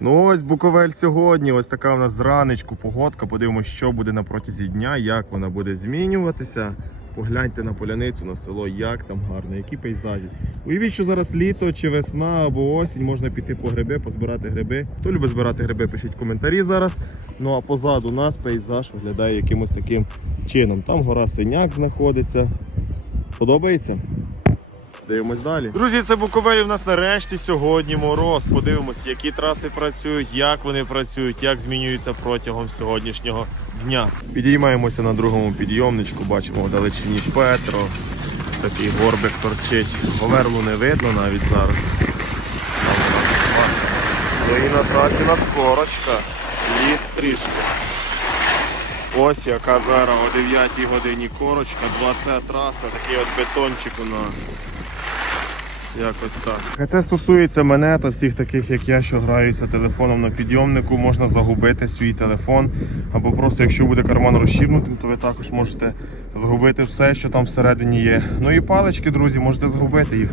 Ну ось Буковель сьогодні. Ось така у нас зранечку погодка. Подивимося, що буде на протязі дня, як вона буде змінюватися. Погляньте на поляницю, на село, як там гарно, які пейзажі. Уявіть, що зараз літо чи весна або осінь, можна піти по гриби, позбирати гриби. Хто любить збирати гриби, пишіть коментарі зараз. Ну а позаду нас пейзаж виглядає якимось таким чином. Там гора Синяк знаходиться. Подобається? Дивимось далі. Друзі, це Буковель. У нас нарешті сьогодні мороз. Подивимось, які траси працюють, як вони працюють, як змінюються протягом сьогоднішнього дня. Підіймаємося на другому підйомничку. Бачимо в далечині Петрос. Такий горбик торчить. Говерлу не видно навіть зараз. Ну і на трасі у нас корочка. Лід трішки. Ось яка зараз о 9 годині корочка, 20 траса, такий от бетончик у нас. Якось так. Це стосується мене та всіх таких, як я, що граються телефоном на підйомнику. Можна загубити свій телефон. Або просто, якщо буде карман розщібнутим, то ви також можете загубити все, що там всередині є. Ну і палички, друзі, можете загубити їх.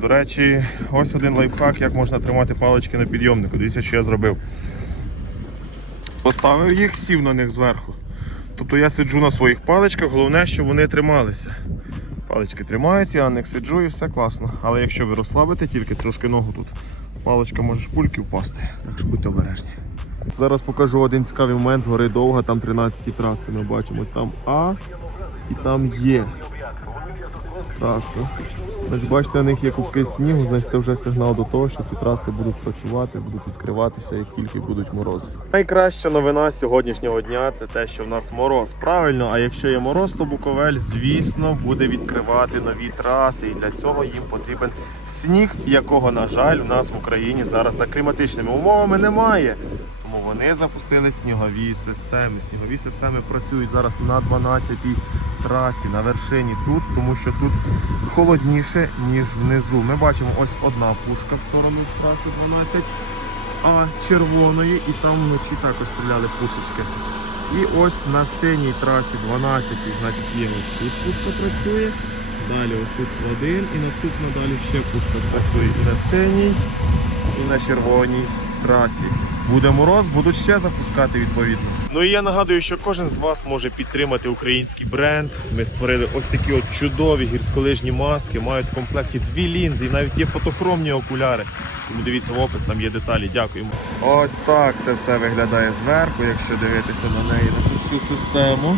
До речі, ось один лайфхак, як можна тримати палички на підйомнику. Дивіться, що я зробив. Поставив їх, сів на них зверху. Тобто я сиджу на своїх паличках, головне, щоб вони трималися. Палички тримаються, я них сиджу і все класно. Але якщо ви розслабите тільки трошки ногу тут, паличка може шпульки впасти. Так що будьте обережні. Зараз покажу один цікавий момент з гори довга, там 13 траси. Ми бачимо там А і там Є. Траса. Значить, бачите, на них є кубки снігу, значить це вже сигнал до того, що ці траси будуть працювати, будуть відкриватися, як тільки будуть морози. Найкраща новина сьогоднішнього дня це те, що в нас мороз. Правильно, а якщо є мороз, то Буковель, звісно, буде відкривати нові траси. І для цього їм потрібен сніг, якого, на жаль, у нас в Україні зараз за кліматичними умовами немає. Тому вони запустили снігові системи. Снігові системи працюють зараз на 12-й трасі, на вершині тут, тому що тут холодніше, ніж внизу. Ми бачимо ось одна пушка в сторону траси 12, а червоної, і там вночі також стріляли пушечки. І ось на синій трасі 12, значить є ось тут пушка працює. Далі ось тут один і наступна далі ще пушка працює і на синій, і на червоній трасі. Буде мороз, будуть ще запускати відповідно. Ну і я нагадую, що кожен з вас може підтримати український бренд. Ми створили ось такі от чудові гірськолижні маски, мають в комплекті дві лінзи і навіть є фотохромні окуляри. Тому дивіться в опис, там є деталі. Дякуємо. Ось так це все виглядає зверху, якщо дивитися на неї на цю систему.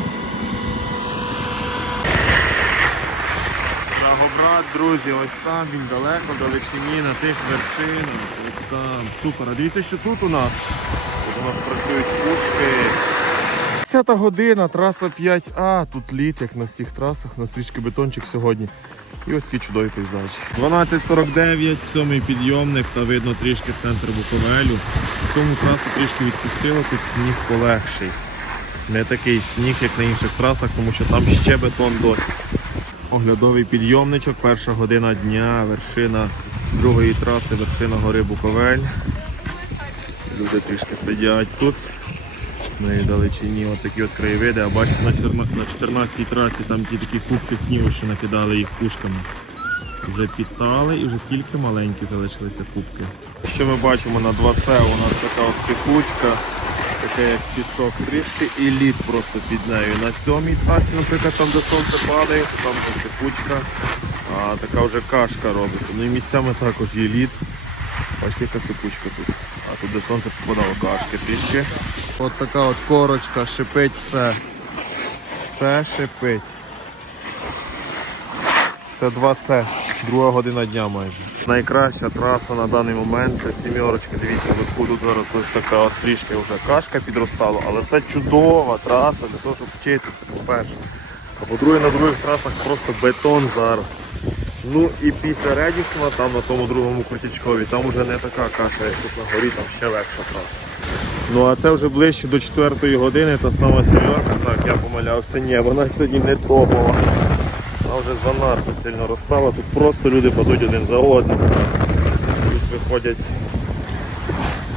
Драгобрат, друзі, ось там він далеко, далечині, на тих вершинах. Ось там. Супер. А дивіться, що тут у нас. Тут у нас працюють пушки. 10 година, траса 5А. Тут літ, як на всіх трасах, у нас трішки бетончик сьогодні. І ось такий чудовий пейзаж. 12.49, сьомий підйомник, та видно трішки центр Буковелю. В цьому трасу трішки відпустило, тут сніг полегший. Не такий сніг, як на інших трасах, тому що там ще бетон досі. Оглядовий підйомничок, перша година дня, вершина другої траси, вершина гори Буковель. Люди трішки сидять тут. На далечині отакі от краєвиди, а бачите на 14 на 14 трасі там ті такі кубки снігу, що накидали їх пушками. Вже підтали і вже тільки маленькі залишилися кубки. Що ми бачимо на 2C, у нас така от піхучка, таке як пісок трішки і лід просто під нею. На сьомій трасі, наприклад, там де сонце падає, там вже піхучка, а така вже кашка робиться. Ну і місцями також є лід. Ось яка сипучка тут. А тут де сонце попадало кашки трішки. От така от корочка, шипить все. Все шипить. Це 2С, друга година дня майже. Найкраща траса на даний момент це сімерочка. Дивіться, вверху тут зараз ось така от трішки вже кашка підростала, але це чудова траса для того, щоб вчитися, по-перше. А по-друге, на других трасах просто бетон зараз. Ну і після Редісона, там на тому другому крутічкові, там вже не така каша, як тут на горі, там ще легша траса. Ну а це вже ближче до 4 години, та сама сімерка, так, я помилявся, ні, вона сьогодні не топова. Вона вже занадто сильно розстала, тут просто люди падуть один за одним. Плюс виходять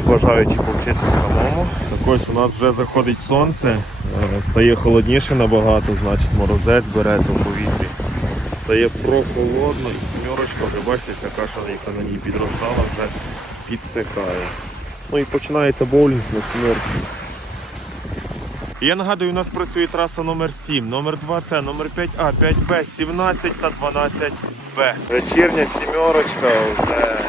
бажаючи повчитися самому. Так ось у нас вже заходить сонце, е, стає холодніше набагато, значить морозець береться в повітрі. Стає прохолодно і сімерочка, вже бачите, ця каша, яка на ній підростала, вже підсихає. Ну і починається боулінг на сімерці. Я нагадую, у нас працює траса номер 7, номер 2С, номер 5А, 5Б, 17 та 12Б. Вечірня сімерочка вже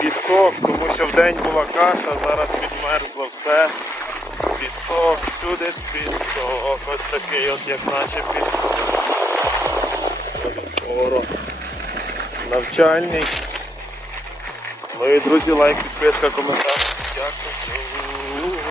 пісок, тому що в день була каша, зараз підмерзло все. Пісок, всюди пісок. Ось такий от, як наче пісок. Скоро. Навчальний. Ну і друзі, лайк, підписка, коментар. Дякую.